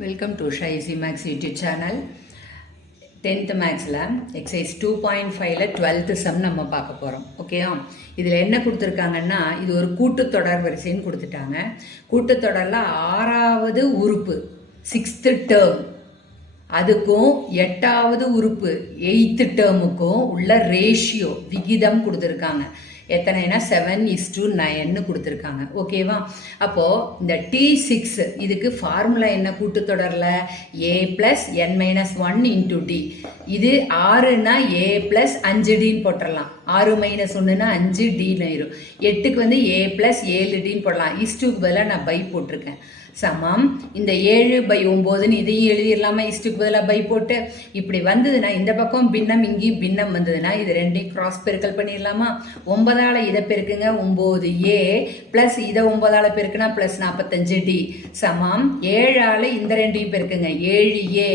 Welcome to easy maths YouTube channel tenth மேக்ஸில் exercise two point ஃபைவ்ல twelfth sum நம்ம பார்க்க போகிறோம் ஓகேயா இதில் என்ன கொடுத்துருக்காங்கன்னா இது ஒரு கூட்டுத்தொடர் வரிசைன்னு கொடுத்துட்டாங்க. கூட்டுத்தொடரில் ஆறாவது உறுப்பு சிக்ஸ்த்து டேர்ம் அதுக்கும் எட்டாவது உறுப்பு எயித்து டேர்முக்கும் உள்ள ரேஷியோ விகிதம் கொடுத்துருக்காங்க. எத்தனைனா செவன் இஸ் டூ நைன்னு கொடுத்துருக்காங்க. ஓகேவா அப்போது இந்த டி சிக்ஸ் இதுக்கு ஃபார்முலா என்ன கூட்டுத்தொடரில்? A plus N minus one into D இது ஆறுனா ஏ ப்ளஸ் அஞ்சு டின்னு போட்டுடலாம் ஆறு மைனஸ் ஒன்றுனா அஞ்சு டின்னு ஆயிரும். எட்டுக்கு வந்து ஏ ப்ளஸ் ஏழு டின்னு போடலாம். இஸ்டூக்கு பதிலாக நான் பை போட்டிருக்கேன். சமம். இந்த ஏழு பை ஒம்போதுன்னு இதையும் எழுதிடலாமா? இஸ்டுக்கு பதிலாக பை போட்டு. இப்படி வந்ததுன்னா இந்த பக்கம் பின்னம் இங்கேயும் பின்னம் வந்ததுன்னா இது ரெண்டையும் கிராஸ் பெருக்கல் பண்ணிடலாமா? ஒன்பதால் இதை பெருக்குங்க. ஒம்பது ஏ ப்ளஸ் இதை ஒன்பதால் பெருக்குனா ப்ளஸ் நாற்பத்தஞ்சு டி சமம். ஏழால் இந்த ரெண்டையும் பெருக்குங்க. ஏழு ஏ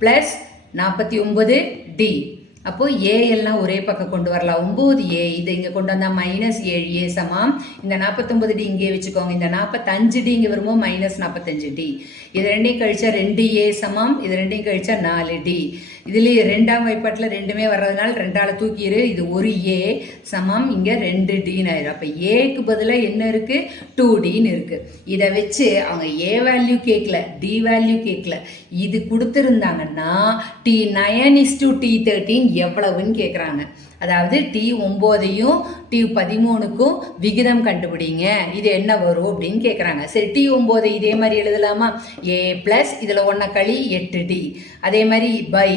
ப்ளஸ் நாற்பத்தி ஒம்பது டி அப்போது ஏ எல்லாம் ஒரே பக்கம் கொண்டு வரலாம். ஒம்பது ஏ இதை இங்கே கொண்டு வந்தால் மைனஸ் ஏழு ஏ சமம். இந்த நாற்பத்தொம்பது டி இங்கே வச்சுக்கோங்க. இந்த நாற்பத்தஞ்சு டி இங்கே வரும்போது மைனஸ் நாற்பத்தஞ்சு டி இது ரெண்டையும் கழிச்சா ரெண்டு ஏ சமம். இது ரெண்டையும் கழிச்சா நாலு டி இதுலேயே ரெண்டாம் வாய்ப்பாட்டில் ரெண்டுமே வர்றதுனால ரெண்டால் தூக்கிடு இது ஒரு ஏ சமம். இங்கே ரெண்டு டின்னு ஆயிரும். அப்போ ஏக்கு பதிலாக என்ன இருக்குது டூ டின்னு இருக்குது இதை வச்சு அவங்க ஏ வேல்யூ கேட்கல டி வேல்யூ கேட்கல இது கொடுத்துருந்தாங்கன்னா T nine is to T thirteen எவ்வளவுன்னு கேட்குறாங்க அதாவது டி ஒம்போதையும் டி பதிமூணுக்கும் விகிதம் கண்டுபிடிங்க. இது என்ன வரும் அப்படின்னு கேட்குறாங்க சரி டி ஒம்போது இதே மாதிரி எழுதலாமா? ஏ ப்ளஸ் இதில் ஒன்றை களி எட்டு டி அதே மாதிரி பை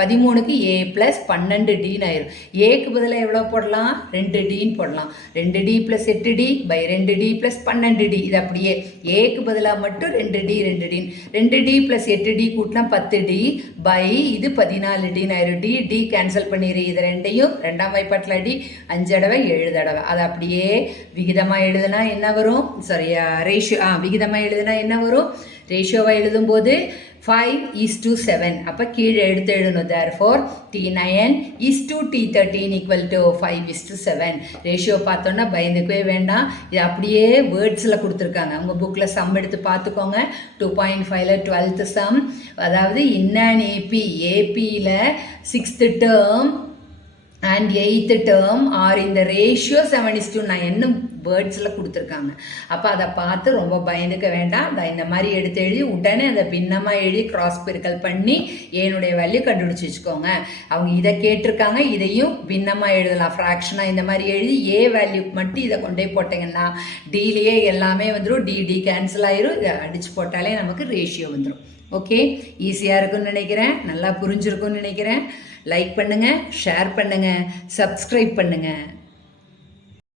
பதிமூணுக்கு ஏ ப்ளஸ் பன்னெண்டு டின்னு ஆயிரும். ஏக்கு பதிலாக எவ்வளோ போடலாம்? ரெண்டு டின்னு போடலாம். ரெண்டு டி ப்ளஸ் எட்டு டி பை ரெண்டு டி ப்ளஸ் பன்னெண்டு டி இது அப்படியே ஏக்கு பதிலாக மட்டும் ரெண்டு டி ரெண்டு டின் ரெண்டு டி ப்ளஸ் எட்டு டி கூட்டினா பத்து டி பை இது பதினாலு டின்னு ஆயிரும். டி டி கேன்சல் பண்ணிடு இது ரெண்டையும் ரெண்டாம் வாய்ப்பாட்டில் அடி அஞ்சு தடவை ஏழு தடவை. அதை அப்படியே விகிதமாக எழுதுனா என்ன வரும்? சாரி ரேஷியோ uh, ஆ விகிதமாக எழுதுனா என்ன வரும்? ரேஷியோவை எழுதும்போது ஃபைவ் இஸ் டு செவன் அப்போ கீழே எடுத்து எழுதணும் therefore T nine is to T thirteen equal to five is to seven ratio பார்த்தோன்னா பயந்துக்கவே வேண்டாம். இது அப்படியே வேர்ட்ஸில் கொடுத்துருக்காங்க. உங்கள் புக்கில் சம் எடுத்து பார்த்துக்கோங்க. டூ பாயிண்ட் ஃபைவ்ல டுவெல்த்து சம் அதாவது இன்னான் AP ஏபியில் sixth term and eighth term are இந்த ரேஷியோ செவன் இஸ் டூ நைன்னு வேர்ட்ஸில் கொடுத்துருக்காங்க. அப்போ அதை பார்த்து ரொம்ப பயந்துக்க வேண்டாம். அதை இந்த மாதிரி எடுத்து எழுதி உடனே அதை பின்னமாக எழுதி கிராஸ் பெருக்கல் பண்ணி என்னுடைய வேல்யூ கண்டுபிடிச்சி வச்சுக்கோங்க. அவங்க இதை கேட்டிருக்காங்க இதையும் பின்னமாக எழுதலாம். ஃப்ராக்ஷனாக இந்த மாதிரி எழுதி ஏ வேல்யூக்கு மட்டும் இதை கொண்டே போட்டிங்கன்னா டிலேயே எல்லாமே வந்துடும் டி டி கேன்சல் ஆயிரும். இதை அடித்து போட்டாலே நமக்கு ரேஷியோ வந்துடும் ஓகே ஈஸியாக இருக்குன்னு நினைக்கிறேன். நல்லா புரிஞ்சிருக்கும்னு நினைக்கிறேன். லைக் பண்ணுங்கள் ஷேர் பண்ணுங்கள் சப்ஸ்கிரைப் பண்ணுங்கள்